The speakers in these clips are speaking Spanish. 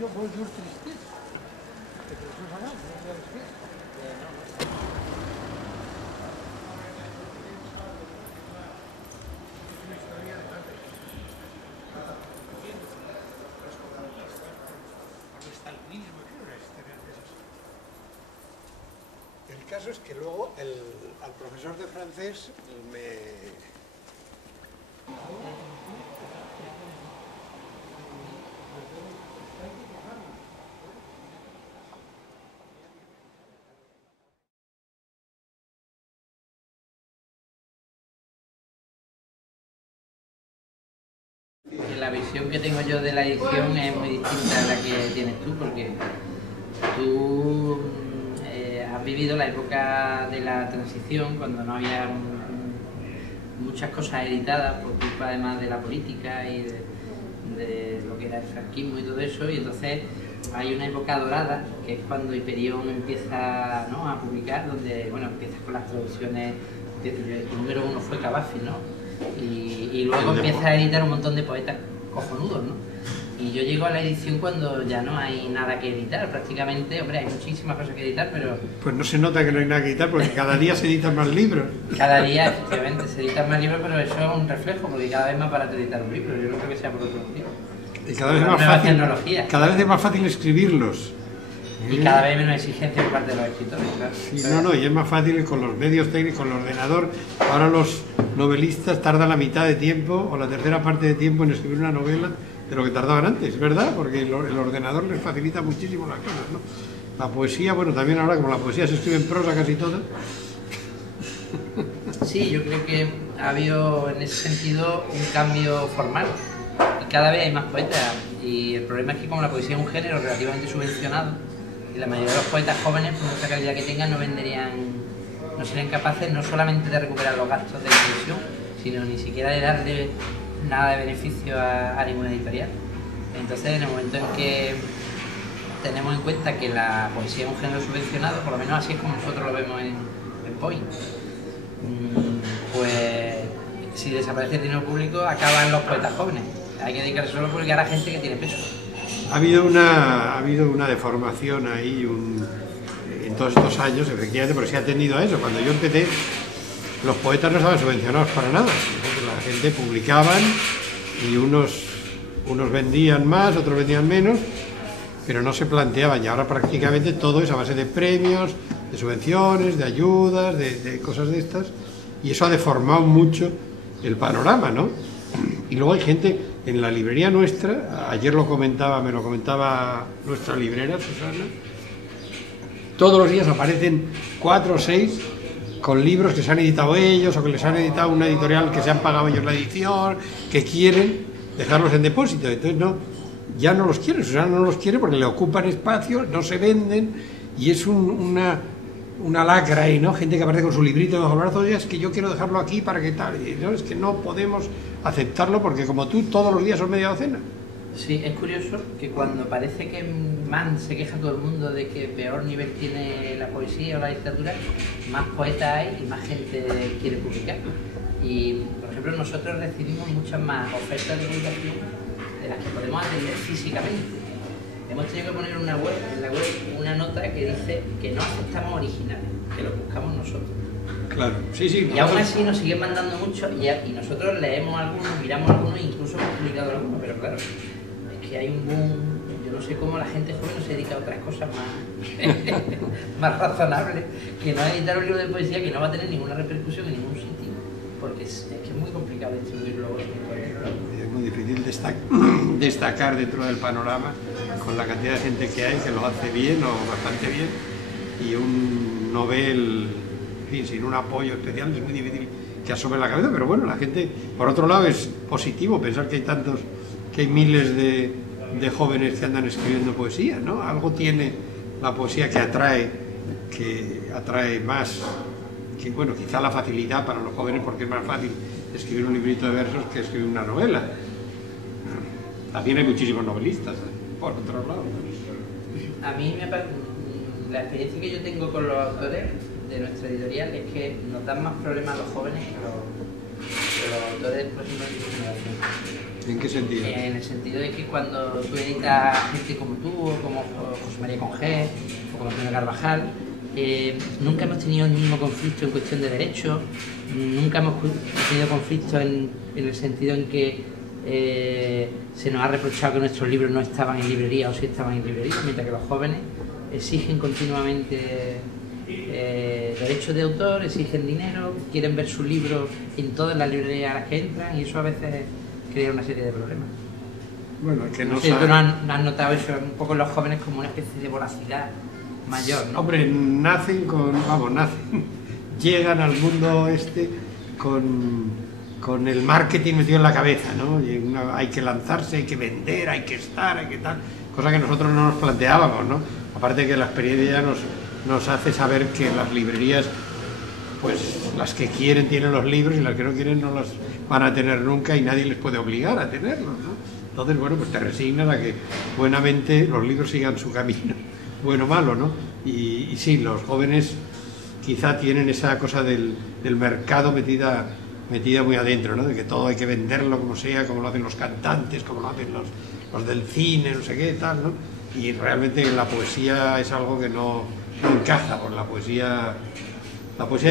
jo vols dur tristesa. Que te lo hagas, no lo ves. El caso es que luego al profesor de francés La visión que tengo yo de la edición es muy distinta a la que tienes tú, porque tú has vivido la época de la transición, cuando no había muchas cosas editadas por culpa además de la política y de lo que era el franquismo y todo eso, y entonces hay una época dorada, que es cuando Hyperion empieza, ¿no?, a publicar, donde bueno, empiezas con las traducciones, el número uno fue Cavafy, ¿no? Y luego empieza a editar un montón de poetas cojonudos, ¿no? Y yo llego a la edición cuando ya no hay nada que editar, prácticamente, hombre, hay muchísimas cosas que editar, pero... Pues no se nota que no hay nada que editar, porque cada día se editan más libros. Cada día, efectivamente, se editan más libros, pero eso es un reflejo, porque cada vez más barato editar un libro, yo no creo que sea por otro motivo. Y cada vez es más fácil, cada vez es más fácil escribirlos. Y cada vez menos exigencia por parte de los escritores, claro. Sí, y es más fácil con los medios técnicos, con el ordenador. Ahora los novelistas tardan la mitad de tiempo o la tercera parte de tiempo en escribir una novela de lo que tardaban antes, ¿verdad? Porque el ordenador les facilita muchísimo las cosas, ¿no? La poesía, bueno, también ahora como la poesía se escribe en prosa casi toda. Sí, yo creo que ha habido en ese sentido un cambio formal. Y cada vez hay más poetas. Y el problema es que como la poesía es un género relativamente subvencionado, y la mayoría de los poetas jóvenes, por mucha calidad que tengan, no serían capaces no solamente de recuperar los gastos de impresión, sino ni siquiera de darle nada de beneficio a ninguna editorial. Entonces, en el momento en que tenemos en cuenta que la poesía es un género subvencionado, por lo menos así es como nosotros lo vemos en Point, pues si desaparece el dinero público, acaban los poetas jóvenes. Hay que dedicarse solo a publicar a gente que tiene peso. Ha habido una deformación ahí en todos estos años, efectivamente, porque se ha tendido a eso. Cuando yo empecé, los poetas no estaban subvencionados para nada. La gente publicaban y unos vendían más, otros vendían menos, pero no se planteaban. Y ahora prácticamente todo es a base de premios, de subvenciones, de ayudas, de cosas de estas. Y eso ha deformado mucho el panorama, ¿no? Y luego hay gente en la librería nuestra, ayer me lo comentaba nuestra librera, Susana, todos los días aparecen 4 o 6 con libros que se han editado ellos o que les han editado una editorial que se han pagado ellos la edición, que quieren dejarlos en depósito. Entonces ya no los quiere, Susana no los quiere porque le ocupan espacio, no se venden y es una lacra ahí, ¿no? Gente que aparece con su librito bajo el brazo, es que yo quiero dejarlo aquí para que tal, y no, es que no podemos aceptarlo porque como tú todos los días son media docena. Sí, es curioso que cuando parece que más se queja todo el mundo de que peor nivel tiene la poesía o la literatura, más poetas hay y más gente quiere publicar. Y, por ejemplo, nosotros recibimos muchas más ofertas de publicación de las que podemos atender físicamente. Hemos tenido que poner en la web una nota que dice que no aceptamos originales, que los buscamos nosotros. Claro, sí. Y aún así nos siguen mandando mucho y nosotros leemos algunos, miramos algunos e incluso hemos publicado algunos, pero claro, es que hay un boom. Yo no sé cómo la gente joven no se dedica a otras cosas más razonables que no editar un libro de poesía que no va a tener ninguna repercusión en ningún sitio, porque es que es muy complicado distribuirlo. Es muy difícil destacar dentro del panorama con la cantidad de gente que hay que lo hace bien o bastante bien, y un novel, en fin, sin un apoyo especial es muy difícil que asome la cabeza. Pero bueno, la gente, por otro lado, es positivo pensar que hay miles de jóvenes que andan escribiendo poesía, ¿no? Algo tiene la poesía que atrae más, que bueno, quizá la facilidad para los jóvenes, porque es más fácil escribir un librito de versos que escribir una novela. También hay muchísimos novelistas, por otro lado. A mí la experiencia que yo tengo con los autores de nuestra editorial es que nos dan más problemas a los jóvenes que de los autores de próxima generación. ¿En qué sentido? En el sentido de que cuando tú editas gente como tú, o como José María Congé, o como Antonio Carvajal, nunca hemos tenido el mismo conflicto en cuestión de derechos, nunca hemos tenido conflicto en el sentido en que se nos ha reprochado que nuestros libros no estaban en librería o sí estaban en librería, mientras que los jóvenes exigen continuamente derechos de autor, exigen dinero, quieren ver sus libros en todas las librerías a las que entran, y eso a veces crea una serie de problemas. Bueno, que no sé, tú no has notado eso un poco en los jóvenes como una especie de voracidad mayor, ¿no? Hombre, nacen, llegan al mundo con el marketing metido en la cabeza, ¿no? Y hay que lanzarse, hay que vender, hay que estar, hay que tal, cosa que nosotros no nos planteábamos, ¿no? Aparte que la experiencia nos hace saber que las librerías, pues las que quieren tienen los libros y las que no quieren no los van a tener nunca y nadie les puede obligar a tenerlos, ¿no? Entonces, bueno, pues te resignas a que buenamente los libros sigan su camino, bueno o malo, ¿no? Y sí, los jóvenes quizá tienen esa cosa del mercado metida muy adentro, ¿no? De que todo hay que venderlo como sea, como lo hacen los cantantes, como lo hacen los del cine, no sé qué, tal, ¿no? Y realmente la poesía es algo que no encaja, porque la poesía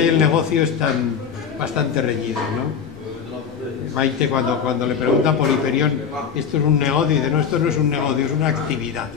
y el negocio están bastante reñidos, ¿no? Maite, cuando le pregunta por Hiperión, esto es un negocio, y dice, no, esto no es un negocio, es una actividad.